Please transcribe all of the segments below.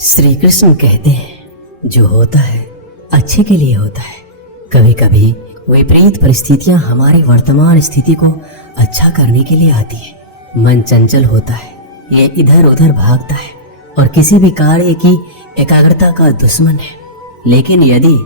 श्री कृष्ण कहते हैं जो होता है अच्छे के लिए होता है। कभी कभी विपरीत परिस्थितियां हमारी वर्तमान स्थिति को अच्छा करने के लिए आती है। मन चंचल होता है, यह इधर उधर भागता है और किसी भी कार्य की एकाग्रता का दुश्मन है। लेकिन यदि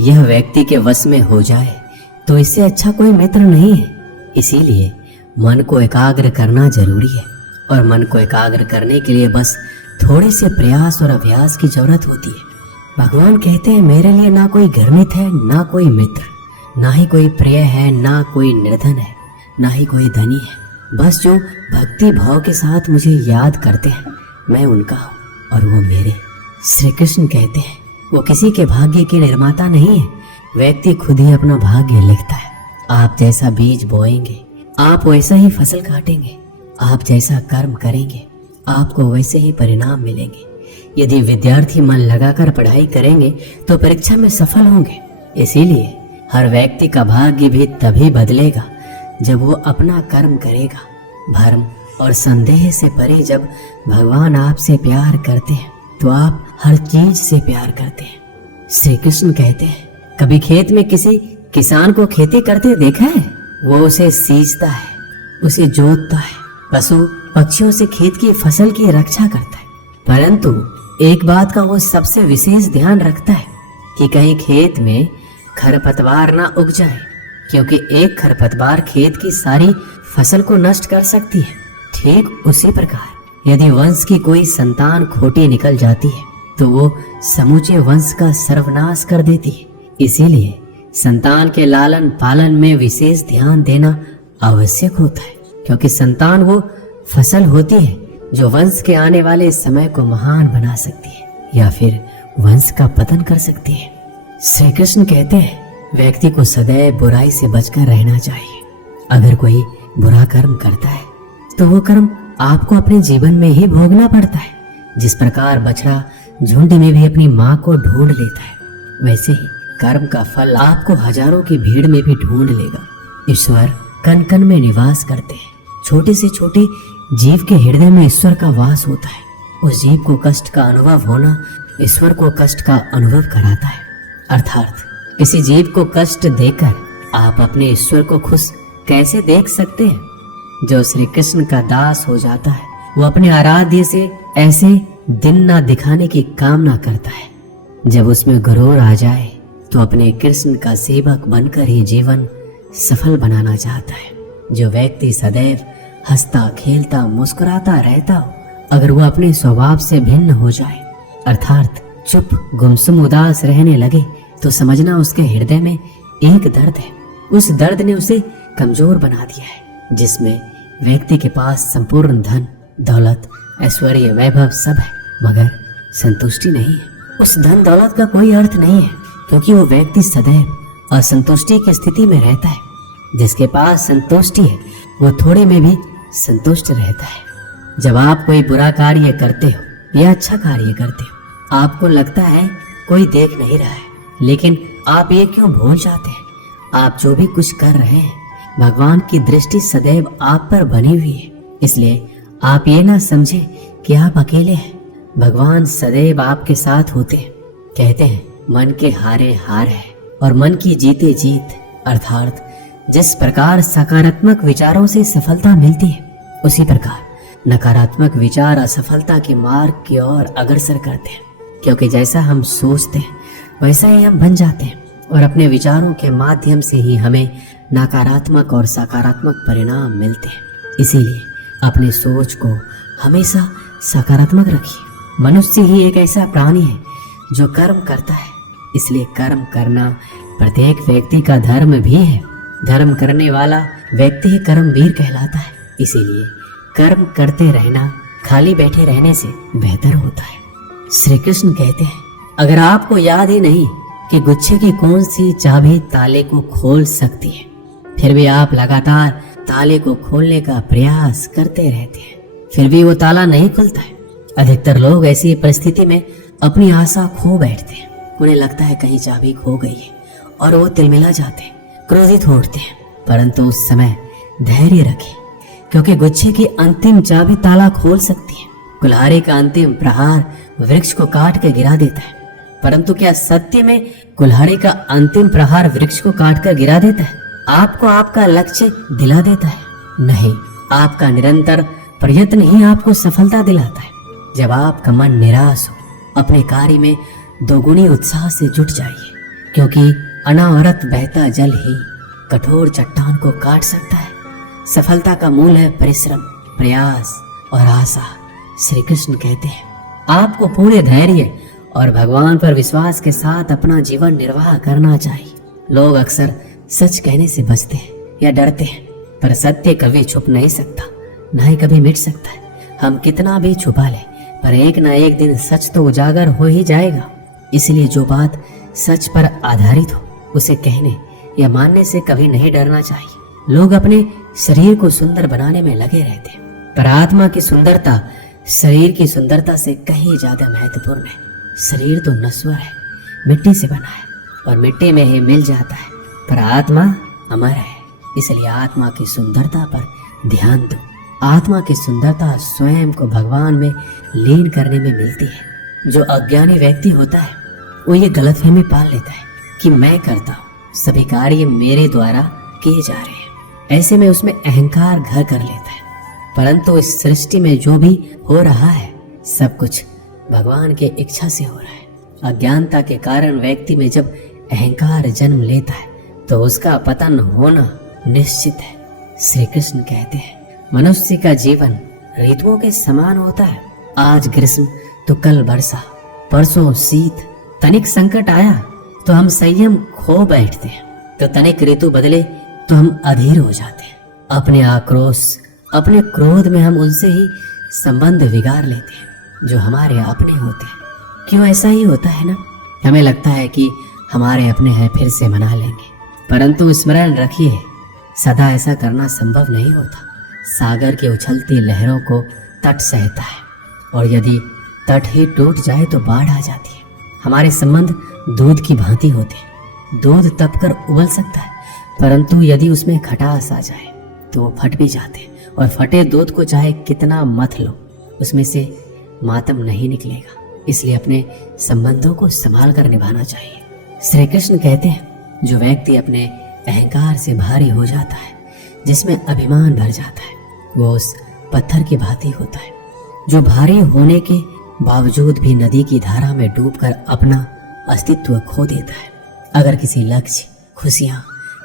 यह व्यक्ति के वश में हो जाए तो इससे अच्छा कोई मित्र नहीं है। इसीलिए मन को एकाग्र करना जरूरी है और मन को एकाग्र करने के लिए बस थोड़े से प्रयास और अभ्यास की जरूरत होती है। भगवान कहते हैं मेरे लिए ना कोई घृणित है, ना कोई मित्र, ना ही कोई प्रिय है, ना कोई निर्धन है, ना ही कोई धनी है। बस जो भक्ति भाव के साथ मुझे याद करते हैं मैं उनका हूँ और वो मेरे। श्री कृष्ण कहते हैं वो किसी के भाग्य के निर्माता नहीं है, व्यक्ति खुद ही अपना भाग्य लिखता है। आप जैसा बीज बोएंगे आप वैसा ही फसल काटेंगे, आप जैसा कर्म करेंगे आपको वैसे ही परिणाम मिलेंगे। यदि विद्यार्थी मन लगाकर पढ़ाई करेंगे तो परीक्षा में सफल होंगे। इसीलिए हर व्यक्ति का भाग्य भी तभी बदलेगा जब वो अपना कर्म करेगा। भ्रम और संदेह से परे जब भगवान आपसे प्यार करते हैं तो आप हर चीज से प्यार करते हैं। श्री कृष्ण कहते हैं कभी खेत में किसी किसान को खेती करते देखा है? वो उसे सींचता है, उसे जोतता है, पशु पक्षियों से खेत की फसल की रक्षा करता है। परंतु एक बात का वो सबसे विशेष ध्यान रखता है कि कहीं खेत में खरपतवार ना उग जाए, क्योंकि एक खरपतवार खेत की सारी फसल को नष्ट कर सकती है। ठीक उसी प्रकार यदि वंश की कोई संतान खोटी निकल जाती है तो वो समूचे वंश का सर्वनाश कर देती है। इसीलिए संतान के लालन पालन में विशेष ध्यान देना आवश्यक होता है, क्योंकि संतान वो फसल होती है जो वंश के आने वाले समय को महान बना सकती है या फिर वंश का पतन कर सकती है। श्री कृष्ण कहते हैं व्यक्ति को सदैव बुराई से बचकर रहना चाहिए। अगर कोई बुरा कर्म करता है तो वो कर्म आपको अपने जीवन में ही भोगना पड़ता है। जिस प्रकार बछड़ा झुंड में भी अपनी माँ को ढूंढ लेता है, वैसे ही कर्म का फल आपको हजारों की भीड़ में भी ढूंढ लेगा। ईश्वर कण कण में निवास करते हैं। छोटे से छोटे जीव के हृदय में ईश्वर का वास होता है। उस जीव को कष्ट का अनुभव होना ईश्वर को कष्ट का अनुभव कराता है। अर्थात किसी जीव को कष्ट देकर आप अपने ईश्वर को खुश कैसे देख सकते हैं? जो श्री कृष्ण का दास हो जाता है वो अपने आराध्य से ऐसे दिन ना दिखाने की कामना करता है। जब उसमें गुरूर आ जाए तो अपने कृष्ण का सेवक बनकर ही जीवन सफल बनाना चाहता है। जो व्यक्ति सदैव हंसता खेलता मुस्कुराता रहता हो, अगर वो अपने स्वभाव से भिन्न हो जाए अर्थात चुप गुमसुम उदास रहने लगे तो समझना उसके हृदय में एक दर्द है। उस दर्द ने उसे कमजोर बना दिया है। जिसमें व्यक्ति के पास संपूर्ण धन दौलत ऐश्वर्य वैभव सब है मगर संतुष्टि नहीं है। उस धन दौलत का कोई अर्थ नहीं है, क्योंकि वो व्यक्ति सदैव असंतुष्टि की स्थिति में रहता है। जिसके पास संतुष्टि है वो थोड़े में भी संतुष्ट रहता है। जब आप कोई बुरा कार्य करते हो या अच्छा कार्य करते हो आपको लगता है कोई देख नहीं रहा है, लेकिन आप ये क्यों भूल जाते हैं आप जो भी कुछ कर रहे हैं भगवान की दृष्टि सदैव आप पर बनी हुई है। इसलिए आप ये ना समझें कि आप अकेले हैं, भगवान सदैव आपके साथ होते हैं। कहते हैं मन के हारे हार है और मन की जीते जीत। अर्थात जिस प्रकार सकारात्मक विचारों से सफलता मिलती है उसी प्रकार नकारात्मक विचार असफलता के मार्ग की ओर अग्रसर करते हैं, क्योंकि जैसा हम सोचते हैं वैसा ही हम बन जाते हैं और अपने विचारों के माध्यम से ही हमें नकारात्मक और सकारात्मक परिणाम मिलते हैं। इसीलिए अपने सोच को हमेशा सकारात्मक रखिए। मनुष्य ही एक ऐसा प्राणी है जो कर्म करता है, इसलिए कर्म करना प्रत्येक व्यक्ति का धर्म भी है। धर्म करने वाला व्यक्ति ही कर्मवीर कहलाता है। इसीलिए कर्म करते रहना खाली बैठे रहने से बेहतर होता है। श्री कृष्ण कहते हैं अगर आपको याद ही नहीं कि गुच्छे की कौन सी चाबी ताले को खोल सकती है, फिर भी आप लगातार ताले को खोलने का प्रयास करते रहते हैं, फिर भी वो ताला नहीं खुलता है। अधिकतर लोग ऐसी परिस्थिति में अपनी आशा खो बैठते हैं। उन्हें लगता है कहीं चाबी खो गई है और वो तिलमिला जाते हैं, क्रोधित हो उठते हैं। परंतु उस समय धैर्य रखें, क्योंकि गुच्छे की अंतिम चाबी ताला खोल सकती है। कुल्हाड़ी का अंतिम प्रहार वृक्ष को काट के गिरा देता है, परंतु क्या सत्य में कुल्हाड़ी का अंतिम प्रहार वृक्ष को काट कर गिरा देता है? आपको आपका लक्ष्य दिला देता है? नहीं, आपका निरंतर प्रयत्न ही आपको सफलता दिलाता है। जब आपका मन निराश हो, अपने कार्य में दोगुनी उत्साह से जुट जाइए, क्योंकि अनावरत बहता जल ही कठोर चट्टान को काट सकता है। सफलता का मूल है परिश्रम, प्रयास और आशा। श्री कृष्ण कहते हैं आपको पूरे धैर्य और भगवान पर विश्वास के साथ अपना जीवन निर्वाह करना चाहिए। लोग अक्सर सच कहने से बचते हैं या डरते हैं, पर सत्य कभी छुप नहीं सकता, न ही कभी मिट सकता है। हम कितना भी छुपा लें, पर एक ना एक दिन सच तो उजागर हो ही जाएगा। इसलिए जो बात सच पर आधारित हो, उसे कहने या मानने से कभी नहीं डरना चाहिए। लोग अपने शरीर को सुंदर बनाने में लगे रहते हैं, पर आत्मा की सुंदरता शरीर की सुंदरता से कहीं ज्यादा महत्वपूर्ण है। शरीर तो नश्वर है, मिट्टी से बना है और मिट्टी में ही मिल जाता है, पर आत्मा अमर है। इसलिए आत्मा की सुंदरता पर ध्यान दो। आत्मा की सुंदरता स्वयं को भगवान में लीन करने में मिलती है। जो अज्ञानी व्यक्ति होता है वो ये गलतफहमी पाल लेता है कि मैं करता हूँ, सभी कार्य मेरे द्वारा किए जा रहे हैं। ऐसे में उसमें अहंकार घर कर लेता है। परंतु इस सृष्टि में जो भी हो रहा है सब कुछ भगवान के इच्छा से हो रहा है। अज्ञानता के कारण व्यक्ति में जब अहंकार जन्म लेता है तो उसका पतन होना निश्चित है। श्री कृष्ण कहते हैं मनुष्य का जीवन ऋतुओं के समान होता है। आज ग्रीष्म तो कल वर्षा, परसों शीत। तनिक संकट आया तो हम संयम खो बैठते हैं, तो तनिक ऋतु बदले तो हम अधीर हो जाते हैं। अपने आक्रोश, अपने क्रोध में हम उनसे ही संबंध बिगाड़ लेते हैं जो हमारे अपने होते हैं। क्यों ऐसा ही होता है ना? हमें लगता है कि हमारे अपने हैं, फिर से मना लेंगे, परंतु स्मरण रखिए सदा ऐसा करना संभव नहीं होता। सागर की उछलती लहरों को तट सहता है, और यदि तट ही टूट जाए तो बाढ़ आ जाती है। हमारे संबंध दूध की भांति होते हैं। दूध तपकर उबल सकता है, परंतु यदि उसमें खटास आ जाए तो वो फट भी जाते हैं, और फटे दूध को चाहे कितना मथ लो उसमें से मातम नहीं निकलेगा। इसलिए अपने संबंधों को संभाल कर निभाना चाहिए। श्री कृष्ण कहते हैं जो व्यक्ति अपने अहंकार से भारी हो जाता है, जिसमें अभिमान भर जाता है, वो उस पत्थर की भांति होता है जो भारी होने के बावजूद भी नदी की धारा में डूबकर अपना अस्तित्व खो देता है। अगर किसी लक्ष्य, खुशियां,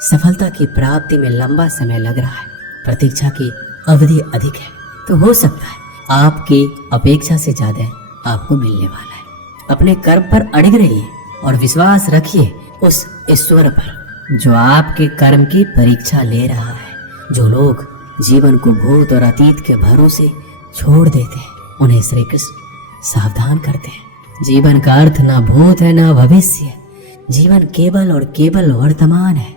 सफलता की प्राप्ति में लंबा समय लग रहा है, प्रतीक्षा की अवधि अधिक है, तो हो सकता है आपकी अपेक्षा से ज्यादा आपको मिलने वाला है। अपने कर्म पर अड़िग रहिए और विश्वास रखिए उस ईश्वर पर जो आपके कर्म की परीक्षा ले रहा है। जो लोग जीवन को भूत और अतीत के भरोसे छोड़ देते हैं, उन्हें श्री कृष्ण सावधान करते हैं। जीवन का अर्थ ना भूत है ना भविष्य, जीवन केवल और केवल वर्तमान है।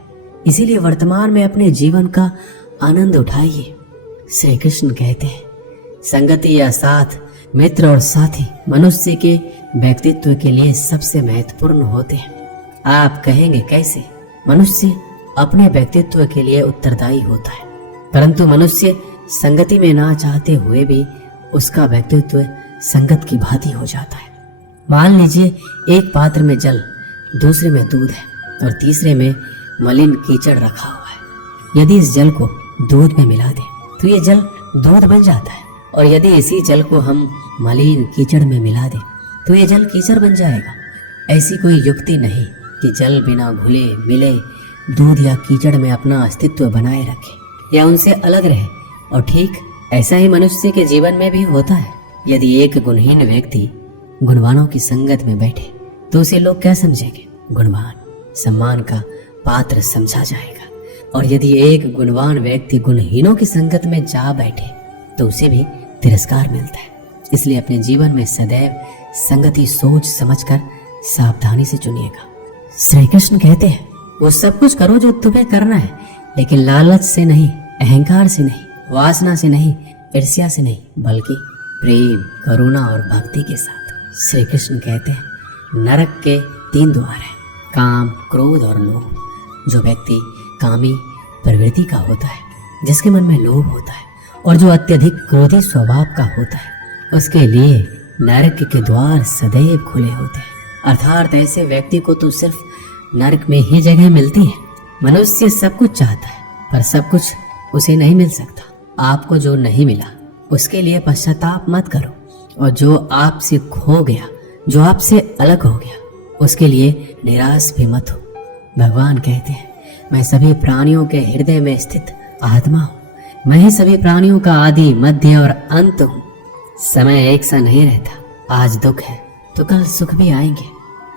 इसीलिए वर्तमान में अपने जीवन का आनंद उठाइए। श्री कृष्ण कहते हैं संगति या साथ, मित्र और साथी मनुष्य के व्यक्तित्व के लिए सबसे महत्वपूर्ण होते हैं। आप कहेंगे कैसे? मनुष्य अपने व्यक्तित्व के लिए उत्तरदायी होता है, परंतु मनुष्य संगति में ना चाहते हुए भी उसका व्यक्तित्व संगत की भांति हो जाता है। मान लीजिए एक पात्र में जल, दूसरे में दूध है और तीसरे में मलिन कीचड़ रखा हुआ है। यदि इस जल को दूध में मिला दें तो ये जल दूध बन जाता है, और यदि इसी जल को हम मलिन कीचड़ में मिला दें तो ये जल कीचड़ बन जाएगा। ऐसी कोई युक्ति नहीं कि जल बिना घुले मिले दूध या कीचड़ में अपना अस्तित्व बनाए रखे या उनसे अलग रहे। और ठीक ऐसा ही मनुष्य के जीवन में भी होता है। यदि एक गुणहीन व्यक्ति गुणवानों की संगत में बैठे तो उसे लोग क्या समझेंगे? गुणवान, सम्मान का पात्र समझा जाएगा। और यदि एक गुणवान व्यक्ति गुणहीनों की संगत में जा बैठे तो उसे भी तिरस्कार मिलता है। इसलिए अपने जीवन में सदैव संगति सोच समझकर सावधानी से चुनिएगा। श्री कृष्ण कहते हैं वो सब कुछ करो जो तुम्हें करना है, लेकिन लालच से नहीं, अहंकार से नहीं, वासना से नहीं, ईर्ष्या से नहीं, बल्कि प्रेम, करुणा और भक्ति के साथ। श्री कृष्ण कहते हैं नरक के 3 द्वार हैं, काम, क्रोध और लोभ। जो व्यक्ति कामी प्रवृत्ति का होता है, जिसके मन में लोभ होता है, और जो अत्यधिक क्रोधी स्वभाव का होता है, उसके लिए नरक के द्वार सदैव खुले होते हैं। अर्थात ऐसे व्यक्ति को तो सिर्फ नरक में ही जगह मिलती है। मनुष्य सब कुछ चाहता है पर सब कुछ उसे नहीं मिल सकता। आपको जो नहीं मिला उसके लिए पश्चाताप मत करो, और जो आपसे खो गया, जो आपसे अलग हो गया, उसके लिए निराश भी मत हो। भगवान कहते हैं, मैं सभी प्राणियों के हृदय में स्थित आत्मा हूँ। मैं ही सभी प्राणियों का आदि, मध्य और अंत हूँ। समय एक सा नहीं रहता। आज दुख है तो कल सुख भी आएंगे,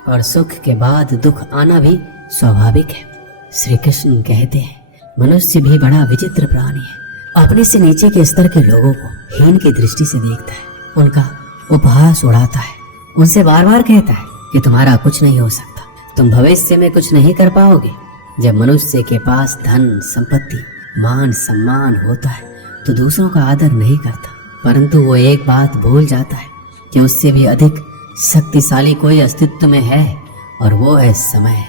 और सुख के बाद दुख आना भी स्वाभाविक है। श्री कृष्ण कहते हैं, मनुष्य भी बड़ा विचित्र प्राणी है। अपने से नीचे के स्तर के लोगों को हीन की दृष्टि से देखता है, उनका उपहास उड़ाता है, उनसे बार बार कहता है कि तुम्हारा कुछ नहीं हो सकता, तुम भविष्य में कुछ नहीं कर पाओगे। जब मनुष्य के पास धन, संपत्ति, मान, सम्मान होता है तो दूसरों का आदर नहीं करता, परंतु वो एक बात भूल जाता है कि उससे भी अधिक शक्तिशाली कोई अस्तित्व में है, और वो है समय।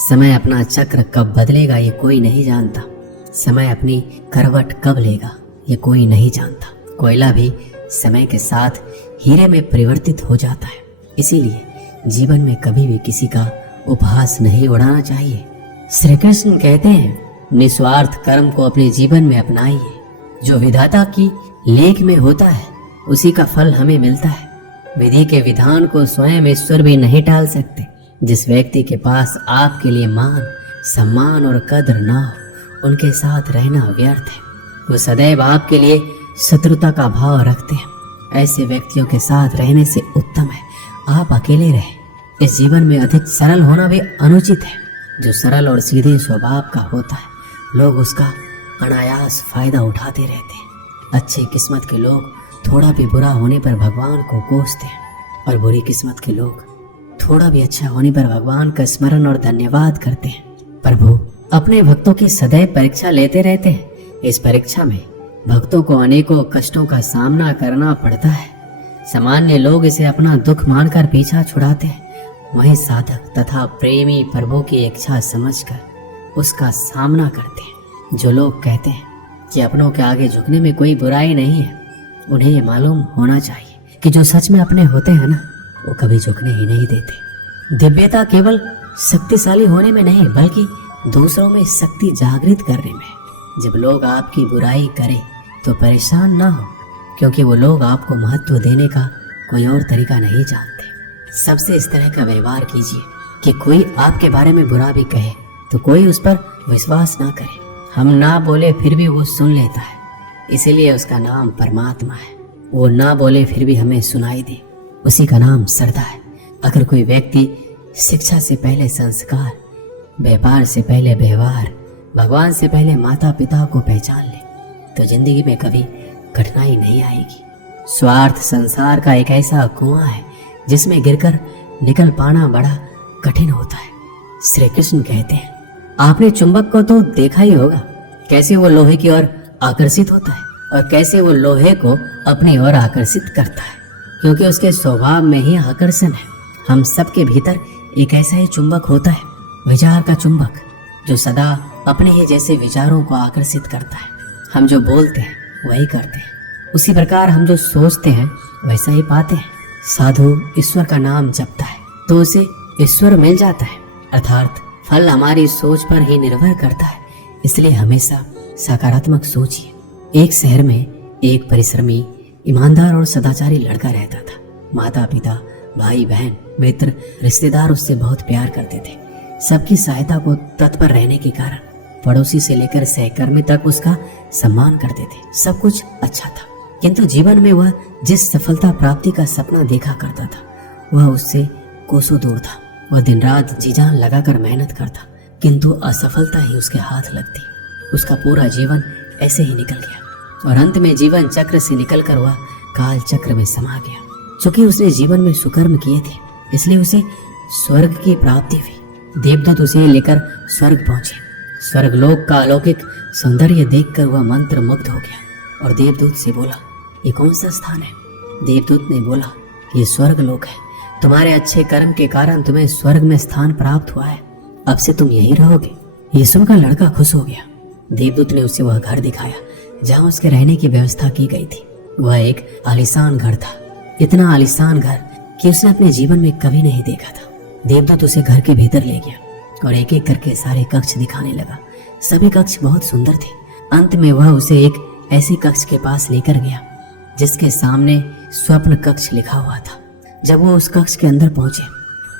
समय अपना चक्र कब बदलेगा ये कोई नहीं जानता। समय अपनी करवट कब लेगा ये कोई नहीं जानता। कोयला भी समय के साथ हीरे में परिवर्तित हो जाता है। इसीलिए जीवन में कभी भी किसी का उपहास नहीं उड़ाना चाहिए। श्री कृष्ण कहते हैं, निस्वार्थ कर्म को अपने जीवन में अपनाइए। जो विधाता की लेख में होता है उसी का फल हमें मिलता है। विधि के विधान को स्वयं ईश्वर भी नहीं टाल सकते। जिस व्यक्ति के पास आपके लिए मान, सम्मान और कद्र ना हो, उनके साथ रहना व्यर्थ है। वो सदैव आपके लिए शत्रुता का भाव रखते हैं। ऐसे व्यक्तियों के साथ रहने से उत्तम है आप अकेले रहें। इस जीवन में अधिक सरल होना भी अनुचित है। जो सरल और सीधे स्वभाव का होता है, लोग उसका अनायास फायदा उठाते रहते हैं। अच्छी किस्मत के लोग थोड़ा भी बुरा होने पर भगवान को कोसते हैं, और बुरी किस्मत के लोग थोड़ा भी अच्छा होने पर भगवान का स्मरण और धन्यवाद करते हैं। प्रभु अपने भक्तों की सदैव परीक्षा लेते रहते हैं। इस परीक्षा में भक्तों को अनेकों कष्टों का सामना करना पड़ता है। सामान्य लोग इसे अपना दुख मानकर पीछा छुड़ाते हैं, वहीं साधक तथा प्रेमी प्रभु की इच्छा समझकर उसका सामना करते हैं। जो लोग कहते हैं कि अपनों के आगे झुकने में कोई बुराई नहीं है, उन्हें ये मालूम होना चाहिए कि जो सच में अपने होते हैं ना, वो कभी झुकने ही नहीं देते। दिव्यता केवल शक्तिशाली होने में नहीं, बल्कि दूसरों में शक्ति जागृत करने में। जब लोग आपकी बुराई करें तो परेशान ना हो, क्योंकि वो लोग आपको महत्व देने का कोई और तरीका नहीं जानते। सबसे इस तरह का व्यवहार कीजिए कि कोई आपके बारे में बुरा भी कहे तो कोई उस पर विश्वास ना करे। हम ना बोले फिर भी वो सुन लेता है, इसीलिए उसका नाम परमात्मा है। वो ना बोले फिर भी हमें सुनाई दे, उसी का नाम श्रद्धा है। अगर कोई व्यक्ति शिक्षा से पहले संस्कार, व्यापार से पहले व्यवहार, भगवान से पहले माता पिता को पहचान ले तो जिंदगी में कभी कठिनाई नहीं आएगी। स्वार्थ संसार का एक ऐसा कुआं है जिसमें गिरकर निकल पाना बड़ा कठिन होता है। श्री कृष्ण कहते हैं, आपने चुंबक को तो देखा ही होगा, कैसे वो लोहे की ओर आकर्षित होता है और कैसे वो लोहे को अपनी ओर आकर्षित करता है, क्योंकि उसके स्वभाव में ही आकर्षण है। हम सबके भीतर एक ऐसा ही चुंबक होता है, विचार का चुंबक, जो सदा अपने ही जैसे विचारों को आकर्षित करता है। हम जो बोलते हैं वही करते हैं, उसी प्रकार हम जो सोचते हैं वैसा ही पाते हैं। साधु ईश्वर का नाम जपता है तो उसे ईश्वर मिल जाता है, अर्थात फल हमारी सोच पर ही निर्भर करता है। इसलिए हमेशा सकारात्मक सोचिए। एक शहर में एक परिश्रमी, ईमानदार और सदाचारी लड़का रहता था। माता पिता, भाई बहन, मित्र, रिश्तेदार उससे बहुत प्यार करते थे। सबकी सहायता को तत्पर रहने के कारण पड़ोसी से लेकर सहकर्मी तक उसका सम्मान करते थे। सब कुछ अच्छा था, किंतु जीवन में वह जिस सफलता प्राप्ति का सपना देखा करता था वह उससे कोसों दूर था। वह दिन रात जी जान लगाकर मेहनत करता, किंतु असफलता ही उसके हाथ लगती। उसका पूरा जीवन ऐसे ही निकल गया और अंत में जीवन चक्र से निकलकर वह काल चक्र में समा गया। चूंकि उसने जीवन में सुकर्म किए थे, इसलिए उसे स्वर्ग की प्राप्ति हुई। देवदूत उसे लेकर स्वर्ग पहुंचे। स्वर्गलोक का अलौकिक सौंदर्य देखकर वह मंत्र मुग्ध हो गया और देवदूत से बोला, ये कौन सा स्थान है? देवदूत ने बोला, ये स्वर्गलोक है। तुम्हारे अच्छे कर्म के कारण तुम्हें स्वर्ग में स्थान प्राप्त हुआ है, अब से तुम यहीं रहोगे। ये सुनकर लड़का खुश हो गया। देवदूत ने उसे वह घर दिखाया जहाँ उसके रहने की व्यवस्था की गई थी। वह एक आलीशान घर था। इतना आलीशान घर कि उसने अपने जीवन में कभी नहीं देखा था। देवदूत उसे घर के भीतर ले गया और एक एक करके सारे कक्ष दिखाने लगा। सभी कक्ष बहुत सुंदर थे। अंत में वह उसे एक ऐसे कक्ष के पास लेकर गया जिसके सामने स्वप्न कक्ष लिखा हुआ था। जब वो उस कक्ष के अंदर पहुंचे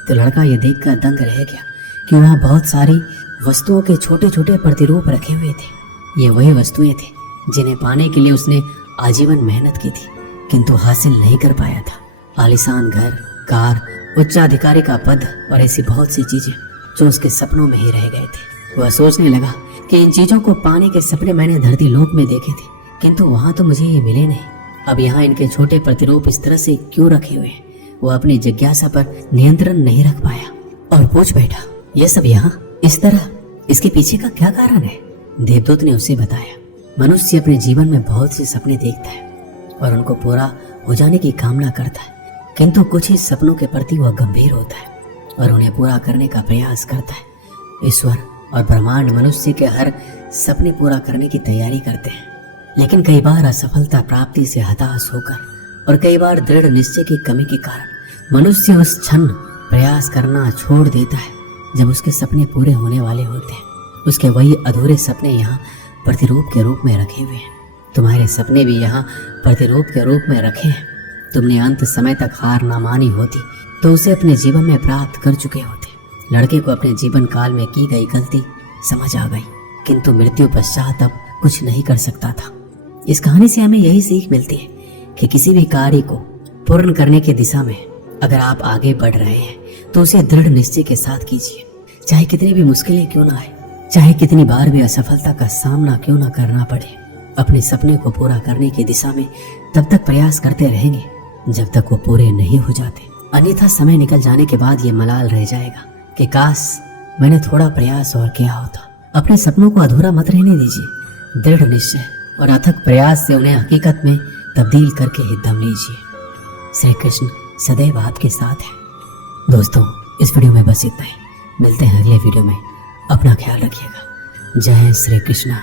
तो लड़का ये देखकर दंग रह गया कि वहाँ बहुत सारी वस्तुओं के छोटे छोटे प्रतिरूप रखे हुए थे। ये वही वस्तुएं थी जिन्हें पाने के लिए उसने आजीवन मेहनत की थी किंतु हासिल नहीं कर पाया था। आलीशान घर, कार, उच्चाधिकारी का पद और ऐसी बहुत सी चीजें जो उसके सपनों में ही रह गए थे। वह सोचने लगा कि इन चीजों को पाने के सपने मैंने धरती लोक में देखे थे किंतु वहां तो मुझे ये मिले नहीं। अब यहाँ इनके छोटे प्रतिरूप इस तरह से क्यों रखे हुए हैं? वो अपनी जिज्ञासा पर नियंत्रण नहीं रख पाया और पूछ बैठा, ये सब यहाँ इस तरह, इसके पीछे का क्या कारण है? देवदूत ने उसे बताया, मनुष्य अपने जीवन में बहुत से सपने देखता है और उनको पूरा हो जाने की कामना करता है किंतु कुछ ही सपनों के प्रति वह गंभीर होता है और उन्हें पूरा करने का प्रयास करता है। ईश्वर और ब्रह्मांड मनुष्य के हर सपने पूरा करने की तैयारी करते हैं लेकिन कई बार असफलता प्राप्ति से हताश होकर और कई बार दृढ़ निश्चय की कमी के कारण मनुष्य उस क्षण प्रयास करना छोड़ देता है जब उसके सपने पूरे होने वाले होते हैं। उसके वही अधूरे सपने यहाँ प्रतिरूप के रूप में रखे हुए हैं। तुम्हारे सपने भी यहाँ प्रतिरूप के रूप में रखे हैं। तुमने अंत समय तक हार ना मानी होती तो उसे अपने जीवन में प्राप्त कर चुके होते। लड़के को अपने जीवन काल में की गई गलती समझ आ गई किंतु मृत्यु पश्चात अब कुछ नहीं कर सकता था। इस कहानी से हमें यही सीख मिलती है कि किसी भी कार्य को पूर्ण करने की दिशा में अगर आप आगे बढ़ रहे हैं तो उसे दृढ़ निश्चय के साथ कीजिए। चाहे कितनी भी मुश्किलें क्यों ना आए, चाहे कितनी बार भी असफलता का सामना क्यों ना करना पड़े, अपने सपने को पूरा करने की दिशा में तब तक प्रयास करते रहेंगे जब तक वो पूरे नहीं हो जाते। अन्यथा समय निकल जाने के बाद ये मलाल रह जाएगा कि काश मैंने थोड़ा प्रयास और किया होता। अपने सपनों को अधूरा मत रहने दीजिए। दृढ़ निश्चय और अथक प्रयास से उन्हें हकीकत में तब्दील करके ही दम लीजिए। श्री कृष्ण सदैव आपके साथ है। दोस्तों, इस वीडियो में बस इतना ही। मिलते हैं अगले वीडियो में। अपना ख्याल रखिएगा। जय श्री कृष्ण।